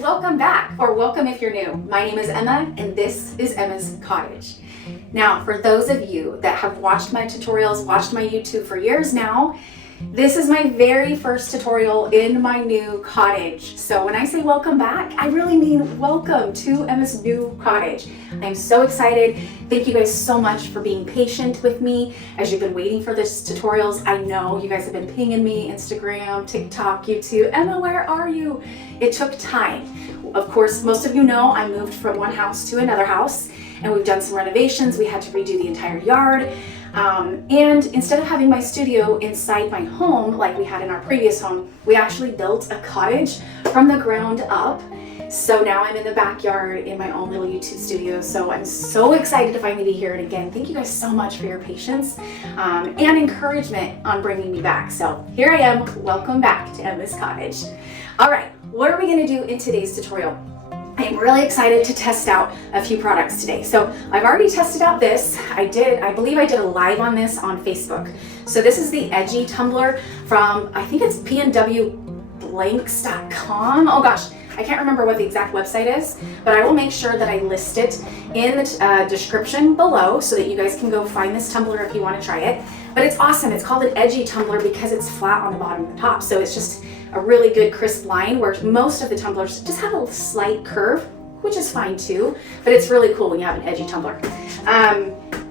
welcome back, or welcome if you're new. My name is Emma and this is Emma's Cottage. Now, for those of you that have watched my tutorials, watched my YouTube for years now, this is my very first tutorial in my new cottage. So when I say welcome back, I really mean welcome to Emma's new cottage. I'm so excited. Thank you guys so much for being patient with me as you've been waiting for this tutorials. I know you guys have been pinging me, Instagram, TikTok, YouTube. Emma, where are you? It took time. Of course, most of you know I moved from one house to another house and we've done some renovations. We had to redo the entire yard. And instead of having my studio inside my home like we had in our previous home, we actually built a cottage from the ground up. So now I'm in the backyard in my own little YouTube studio. So I'm so excited to finally be here. And again, thank you guys so much for your patience and encouragement on bringing me back. So here I am. Welcome back to Emma's Cottage. All right, what are we going to do in today's tutorial? I'm really excited to test out a few products today. So I've already tested out this. I believe I did a live on this on Facebook. So this is the Edgy Tumbler from, I think it's pnwblanks.com. Oh gosh, I can't remember what the exact website is, but I will make sure that I list it in the description below so that you guys can go find this tumbler if you want to try it. But it's awesome. It's called an Edgy Tumbler because it's flat on the bottom and the top. So it's just a really good crisp line, where most of the tumblers just have a slight curve, which is fine too, but it's really cool when you have an edgy tumbler.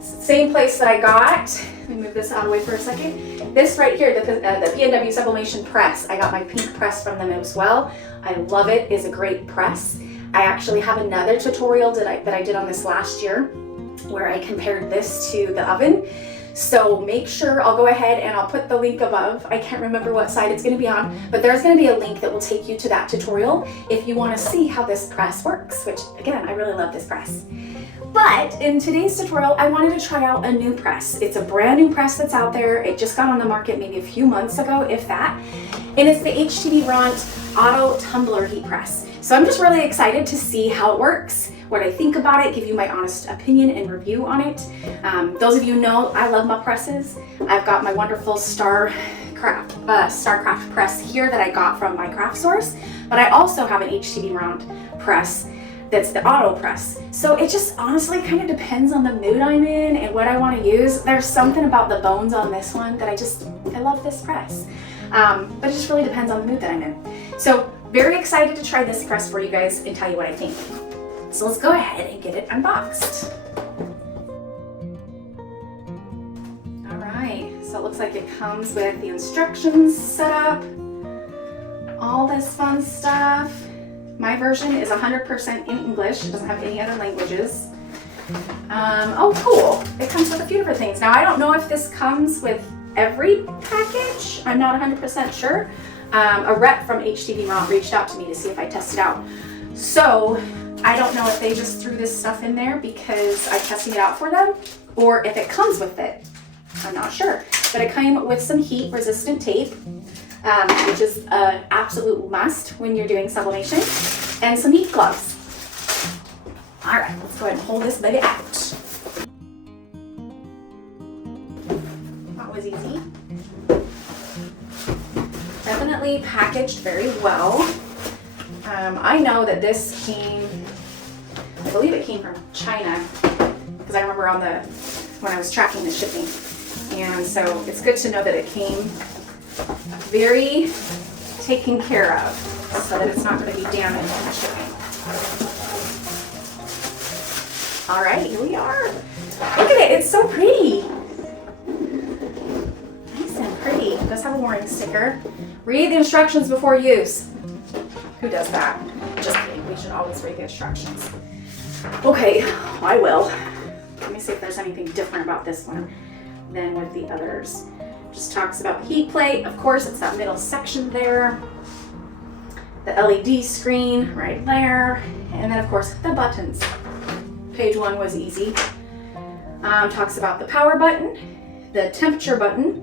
Same place that I got, let me move this out of the way for a second. This right here, the PNW Sublimation press, I got my pink press from them as well. I love it. It's a great press. I actually have another tutorial that I did on this last year where I compared this to the oven. So make sure, I'll go ahead and I'll put the link above. I can't remember what side it's going to be on, but there's going to be a link that will take you to that tutorial if you want to see how this press works, which again, I really love this press. But in today's tutorial, I wanted to try out a new press. It's a brand new press that's out there. It just got on the market maybe a few months ago, if that. And it's the HTVRONT Auto Tumbler Heat Press. So I'm just really excited to see how it works, what I think about it, give you my honest opinion and review on it. Those of you know I love my presses. I've got my wonderful Starcraft press here that I got from my craft source, but I also have an HTVRONT press that's the auto press. So it just honestly kind of depends on the mood I'm in and what I want to use. There's something about the bones on this one that I love this press. But it just really depends on the mood that I'm in. So very excited to try this press for you guys and tell you what I think. So let's go ahead and get it unboxed. All right, so it looks like it comes with the instructions set up, all this fun stuff. My version is 100% in English. It doesn't have any other languages. Oh, cool. It comes with a few different things. Now, I don't know if this comes with every package. I'm not 100% sure. A rep from HTVRONT reached out to me to see if I tested out. So I don't know if they just threw this stuff in there because I'm testing it out for them, or if it comes with it. I'm not sure. But it came with some heat resistant tape, which is an absolute must when you're doing sublimation, and some heat gloves. All right, let's go ahead and pull this baby out. That was easy. Definitely packaged very well. I know that this came, I believe it came from China, because I remember when I was tracking the shipping. And so it's good to know that it came very taken care of so that it's not going to be damaged in the shipping. All right, here we are. Look at it, it's so pretty. Nice and pretty. It does have a warning sticker. Read the instructions before use. Who does that? Just kidding, we should always read the instructions. Okay, I will. Let me see if there's anything different about this one than with the others. Just talks about heat plate. Of course, it's that middle section there. The LED screen right there. And then of course, the buttons. Page 1 was easy. Talks about the power button, the temperature button,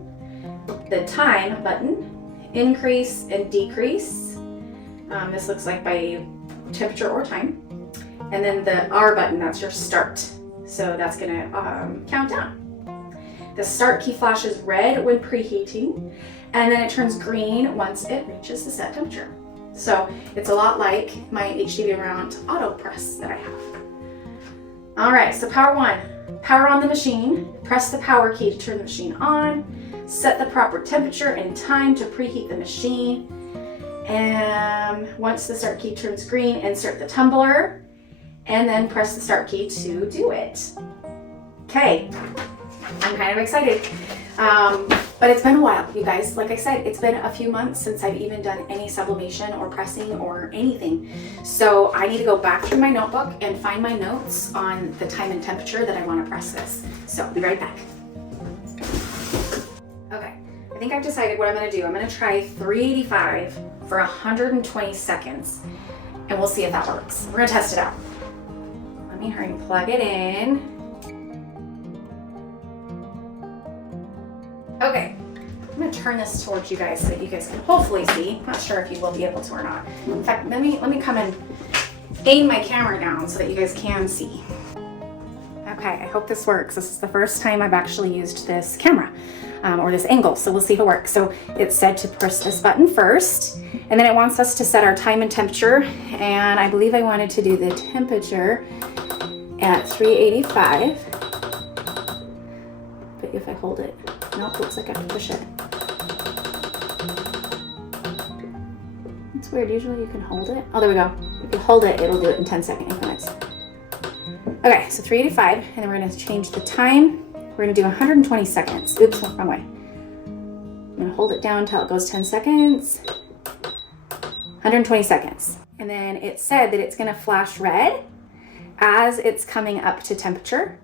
the time button, increase and decrease. This looks like by temperature or time. And then the R button, that's your start. So that's gonna count down. The start key flashes red when preheating, and then it turns green once it reaches the set temperature. So it's a lot like my HTVRONT auto press that I have. All right, so power 1, power on the machine, press the power key to turn the machine on, set the proper temperature and time to preheat the machine. And once the start key turns green, insert the tumbler and then press the start key to do it. Okay, I'm kind of excited. But it's been a while, you guys. Like I said, it's been a few months since I've even done any sublimation or pressing or anything. So I need to go back through my notebook and find my notes on the time and temperature that I want to press this. So I'll be right back. Okay, I think I've decided what I'm going to do. I'm going to try 385 for 120 seconds and we'll see if that works. We're going to test it out. Let me hurry and plug it in. Okay, I'm gonna turn this towards you guys so that you guys can hopefully see. I'm not sure if you will be able to or not. In fact, let me come and aim my camera down so that you guys can see. Okay, I hope this works. This is the first time I've actually used this camera or this angle, so we'll see if it works. So it said to press this button first, and then it wants us to set our time and temperature, and I believe I wanted to do the temperature at 385. But if I hold it, nope, looks like I have to push it. It's weird, usually you can hold it. Oh, there we go. If you hold it, it'll do it in 10-second increments. Okay, so 385, and then we're gonna change the time. We're gonna do 120 seconds. Oops, wrong way. I'm gonna hold it down until it goes 10 seconds. 120 seconds. And then it said that it's gonna flash red as it's coming up to temperature.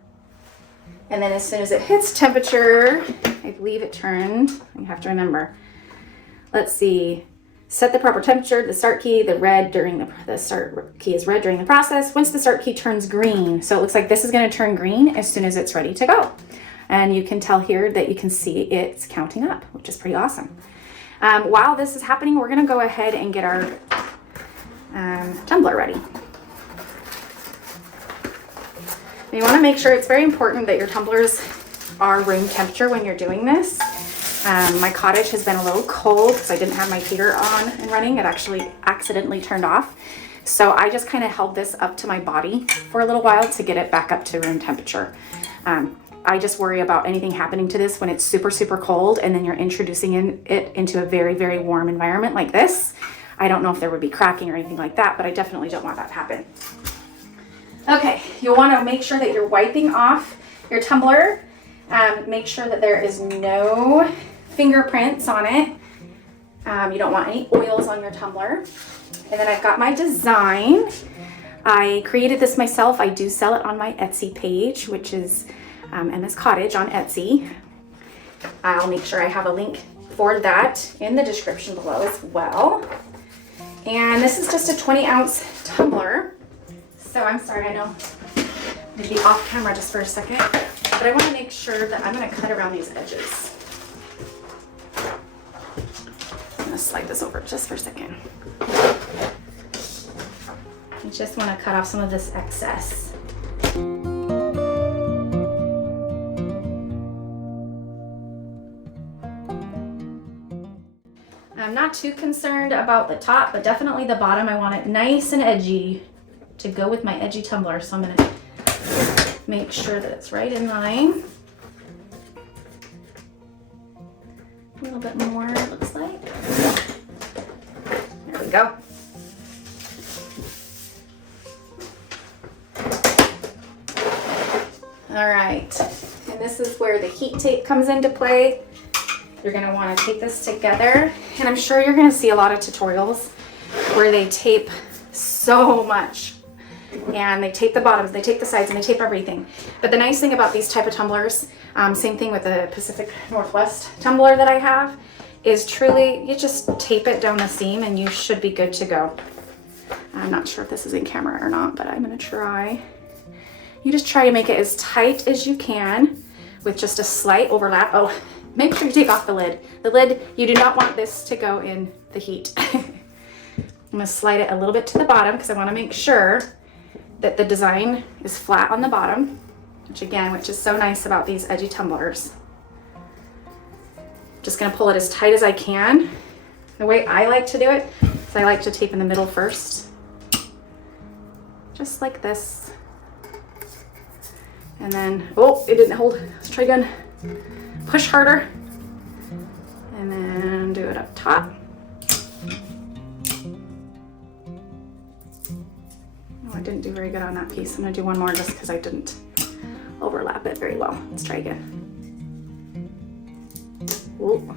And then as soon as it hits temperature, I believe it turned, you have to remember, let's see, set the proper temperature, the start key, the start key is red during the process. Once the start key turns green, so it looks like this is gonna turn green as soon as it's ready to go. And you can tell here that you can see it's counting up, which is pretty awesome. While this is happening, we're gonna go ahead and get our tumbler ready. You want to make sure, it's very important that your tumblers are room temperature when you're doing this. My Cottage has been a little cold because I didn't have my heater on and running. It actually accidentally turned off. So I just kind of held this up to my body for a little while to get it back up to room temperature. I just worry about anything happening to this when it's super, super cold and then you're introducing it into a very, very warm environment like this. I don't know if there would be cracking or anything like that, but I definitely don't want that to happen. Okay, you'll want to make sure that you're wiping off your tumbler. Make sure that there is no fingerprints on it. You don't want any oils on your tumbler. And then I've got my design. I created this myself. I do sell it on my Etsy page, which is EmmasCottage on Etsy. I'll make sure I have a link for that in the description below as well. And this is just a 20-ounce tumbler. So I'm sorry, I know I'm gonna be off camera just for a second, but I want to make sure that I'm going to cut around these edges. I'm going to slide this over just for a second. I just want to cut off some of this excess. I'm not too concerned about the top, but definitely the bottom. I want it nice and edgy to go with my edgy tumbler, so I'm gonna make sure that it's right in line. A little bit more, it looks like. There we go. All right, and this is where the heat tape comes into play. You're gonna wanna tape this together, and I'm sure you're gonna see a lot of tutorials where they tape so much. And they tape the bottoms, they tape the sides, and they tape everything. But the nice thing about these type of tumblers, same thing with the Pacific Northwest tumbler that I have, is truly, you just tape it down the seam and you should be good to go. I'm not sure if this is in camera or not, but I'm gonna try. You just try to make it as tight as you can with just a slight overlap. Oh, make sure you take off the lid. The lid, you do not want this to go in the heat. I'm gonna slide it a little bit to the bottom because I wanna make sure that the design is flat on the bottom, which is so nice about these edgy tumblers. Just gonna pull it as tight as I can. The way I like to do it So I like to tape in the middle first, just like this. And then, oh, it didn't hold. Let's try again. Push harder. And then do it up top. Oh, I didn't do very good on that piece. I'm gonna do one more just because I didn't overlap it very well. Let's try again. Ooh.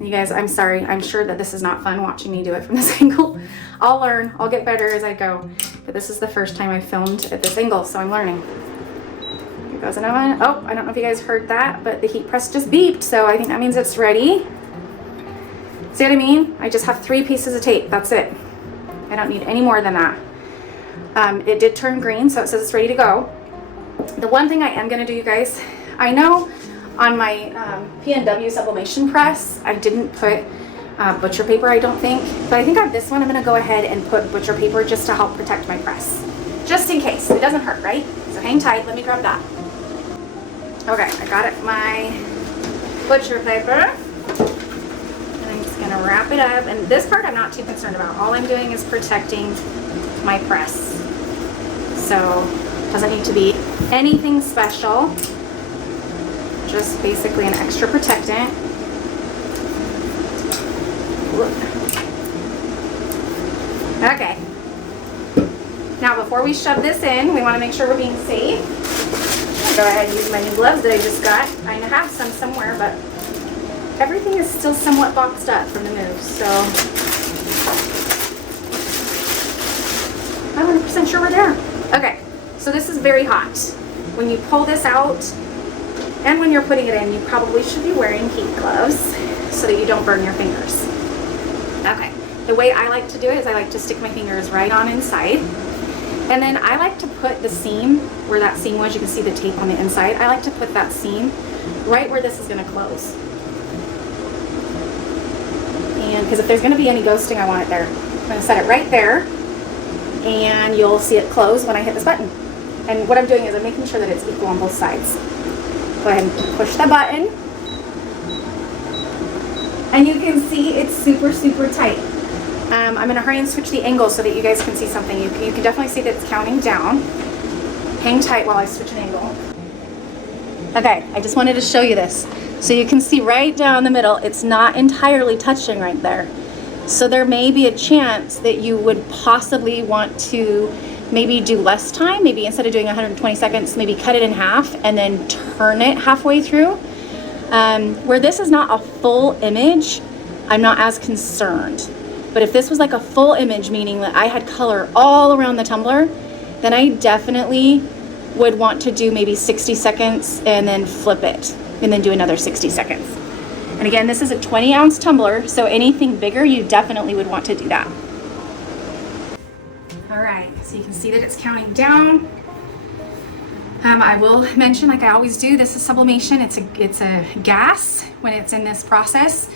You guys, I'm sorry. I'm sure that this is not fun watching me do it from this angle. I'll learn. I'll get better as I go. But this is the first time I've filmed at this angle, so I'm learning. Here goes another one. Oh, I don't know if you guys heard that, but the heat press just beeped, so I think that means it's ready. See what I mean? I just have 3 pieces of tape. That's it. I don't need any more than that. It did turn green, so it says it's ready to go. The one thing I am going to do, you guys, I know on my P&W sublimation press, I didn't put butcher paper, I don't think. But I think on this one, I'm going to go ahead and put butcher paper just to help protect my press. Just in case. It doesn't hurt, right? So hang tight. Let me grab that. Okay, I got it, my butcher paper. And I'm just going to wrap it up. And this part I'm not too concerned about. All I'm doing is protecting my press. So it doesn't need to be anything special. Just basically an extra protectant. Okay. Now before we shove this in, we want to make sure we're being safe. I'll go ahead and use my new gloves that I just got. I have some somewhere, but everything is still somewhat boxed up from the move, so I'm 100% sure we're there. Okay, so this is very hot. When you pull this out, and when you're putting it in, you probably should be wearing heat gloves so that you don't burn your fingers. Okay, the way I like to do it is I like to stick my fingers right on inside. And then I like to put the seam, where that seam was, you can see the tape on the inside. I like to put that seam right where this is gonna close. And because if there's gonna be any ghosting, I want it there. I'm gonna set it right there, and you'll see it close when I hit this button. And what I'm doing is I'm making sure that it's equal on both sides. Go ahead and push the button. And you can see it's super, super tight. I'm going to hurry and switch the angle so that you guys can see something. You can definitely see that it's counting down. Hang tight while I switch an angle. Okay, I just wanted to show you this. So you can see right down the middle, it's not entirely touching right there. So there may be a chance that you would possibly want to maybe do less time, maybe instead of doing 120 seconds, maybe cut it in half and then turn it halfway through. Where this is not a full image, I'm not as concerned. But if this was like a full image, meaning that I had color all around the tumbler, then I definitely would want to do maybe 60 seconds and then flip it and then do another 60 seconds. And again, this is a 20-ounce tumbler, so anything bigger, you definitely would want to do that. All right, so you can see that it's counting down. I will mention, like I always do, this is sublimation. It's a gas when it's in this process.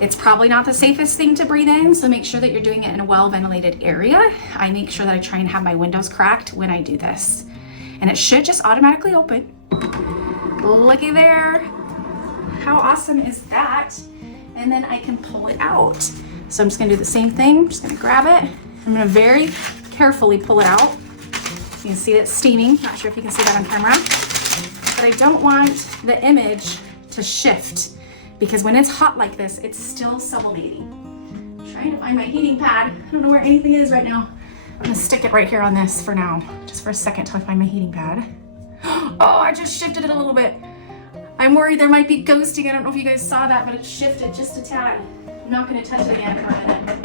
It's probably not the safest thing to breathe in, so make sure that you're doing it in a well-ventilated area. I make sure that I try and have my windows cracked when I do this. And it should just automatically open. Looky there. How awesome is that? And then I can pull it out. So I'm just gonna do the same thing. I'm just gonna grab it. I'm gonna very carefully pull it out. You can see it's steaming. Not sure if you can see that on camera. But I don't want the image to shift because when it's hot like this, it's still sublimating. I'm trying to find my heating pad. I don't know where anything is right now. I'm gonna stick it right here on this for now, just for a second till I find my heating pad. Oh, I just shifted it a little bit. I'm worried there might be ghosting. I don't know if you guys saw that, but it shifted just a tad. I'm not gonna touch it again for a minute.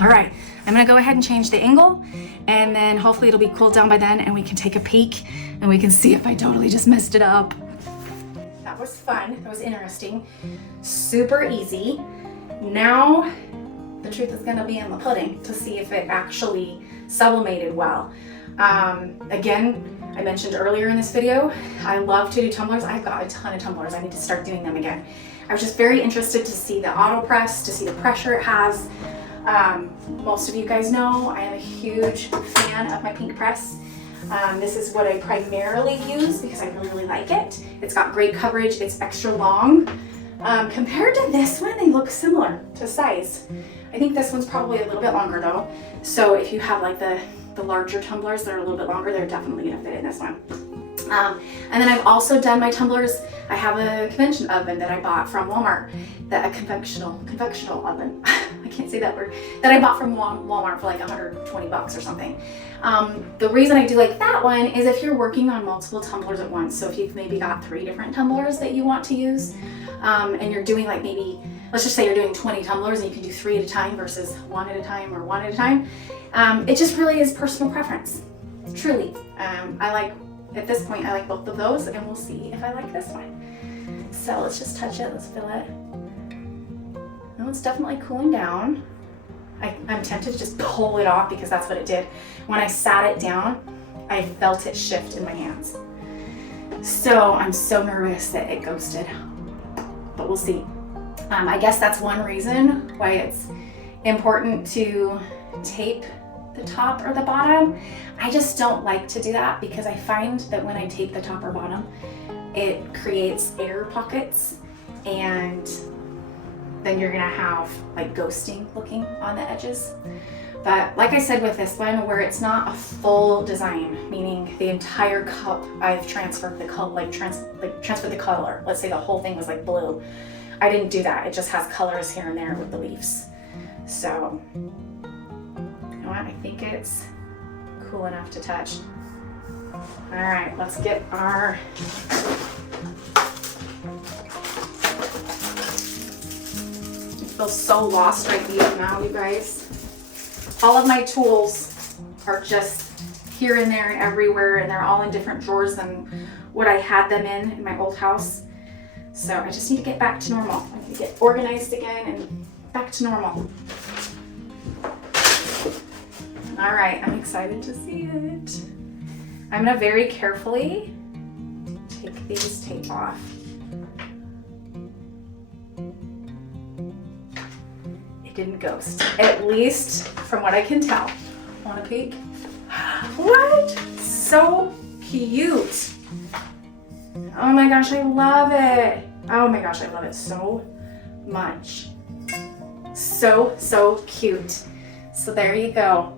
All right, I'm gonna go ahead and change the angle, and then hopefully it'll be cooled down by then and we can take a peek and we can see if I totally just messed it up. That was fun, that was interesting. Super easy. Now, the truth is gonna be in the pudding to see if it actually sublimated well. Again, I mentioned earlier in this video, I love to do tumblers. I've got a ton of tumblers. I need to start doing them again. I was just very interested to see the auto press, to see the pressure it has. Most of you guys know I am a huge fan of my pink press. This is what I primarily use because I really, really like it. It's got great coverage. It's extra long. Compared to this one, they look similar to size. I think this one's probably a little bit longer though. So if you have like the larger tumblers that are a little bit longer, they're definitely gonna fit in this one. And then I've also done my tumblers. I have a convention oven that I bought from Walmart, a convectional oven. I can't say that word, that I bought from Walmart for like 120 bucks or something. The reason I do like that one is if you're working on multiple tumblers at once. So if you've maybe got 3 different tumblers that you want to use, and you're doing like maybe, let's just say you're doing 20 tumblers and you can do 3 at a time versus 1 at a time or 1 at a time. It just really is personal preference, truly. At this point, I like both of those, and we'll see if I like this one. So let's just touch it, let's feel it. No, it's definitely cooling down. I'm tempted to just pull it off because that's what it did. When I sat it down, I felt it shift in my hands. So I'm so nervous that it ghosted, but we'll see. I guess that's one reason why it's important to tape the top or the bottom. I just don't like to do that because I find that when I tape the top or bottom, it creates air pockets, and then you're gonna have like ghosting looking on the edges. But like I said with this one, where it's not a full design, meaning the entire cup, I've transferred the color, transferred the color. Let's say the whole thing was like blue. I didn't do that. It just has colors here and there with the leaves. So, you know what? I think it's cool enough to touch. All right, let's get our I feel so lost right now, you guys. All of my tools are just here and there and everywhere, and they're all in different drawers than what I had them in my old house. So I just need to get back to normal. I need to get organized again and back to normal. All right, I'm excited to see it. I'm gonna very carefully take these tape off. It didn't ghost, at least from what I can tell. Want a peek? What? So cute. Oh my gosh, I love it. Oh my gosh, I love it so much. So cute. So there you go.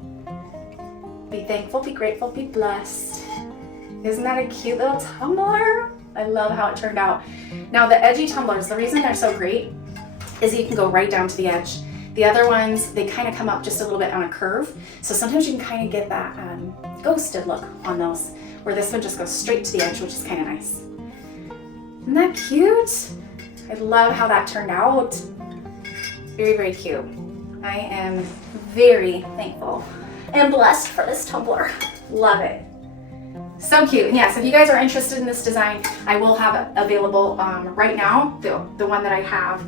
Be thankful, be grateful, be blessed. Isn't that a cute little tumbler? I love how it turned out. Now the edgy tumblers, the reason they're so great is you can go right down to the edge. The other ones, they kind of come up just a little bit on a curve. So sometimes you can kind of get that ghosted look on those, where this one just goes straight to the edge, which is kind of nice. Isn't that cute? I love how that turned out. Very cute. I am very thankful and blessed for this tumbler. Love it. So cute. And yes, if you guys are interested in this design, I will have it available right now. The one that I have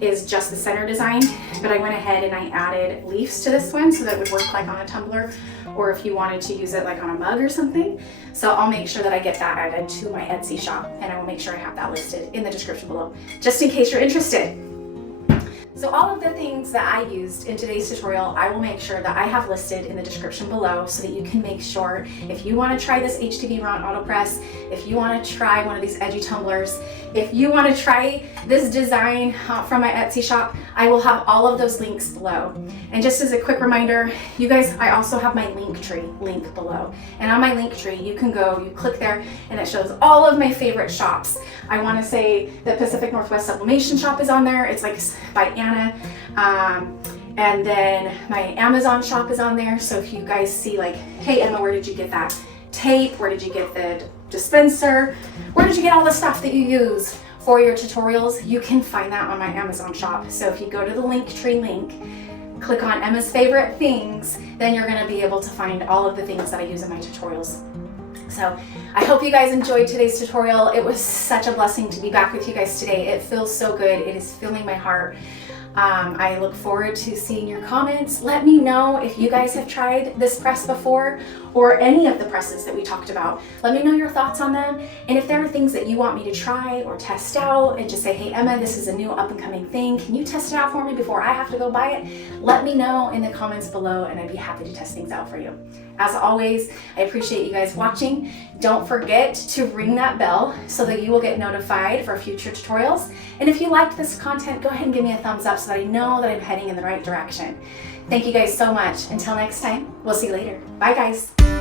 is just the center design, but I went ahead and I added leaves to this one so that it would work like on a tumbler, or if you wanted to use it like on a mug or something. So I'll make sure that I get that added to my Etsy shop, and I will make sure I have that listed in the description below, just in case you're interested. So all of the things that I used in today's tutorial, I will make sure that I have listed in the description below so that you can make sure if you want to try this HTVRONT AutoPress, if you want to try one of these edgy tumblers, if you want to try this design from my Etsy shop, I will have all of those links below. And just as a quick reminder, you guys, I also have my Linktree link below. And on my Linktree, you can go, you click there, and it shows all of my favorite shops. I want to say the Pacific Northwest Sublimation shop is on there. It's like by Anna. And then my Amazon shop is on there. So if you guys see like, hey Emma, where did you get that tape? Where did you get the dispenser? Where did you get all the stuff that you use for your tutorials? You can find that on my Amazon shop. So if you go to the Linktree link, click on Emma's favorite things, then you're going to be able to find all of the things that I use in my tutorials. So I hope you guys enjoyed today's tutorial. It was such a blessing to be back with you guys today. It feels so good. It is filling my heart. I look forward to seeing your comments. Let me know if you guys have tried this press before or any of the presses that we talked about. Let me know your thoughts on them. And if there are things that you want me to try or test out and just say, hey Emma, this is a new up and coming thing. Can you test it out for me before I have to go buy it? Let me know in the comments below and I'd be happy to test things out for you. As always, I appreciate you guys watching. Don't forget to ring that bell so that you will get notified for future tutorials. And if you liked this content, go ahead and give me a thumbs up so that I know that I'm heading in the right direction. Thank you guys so much. Until next time, we'll see you later. Bye guys.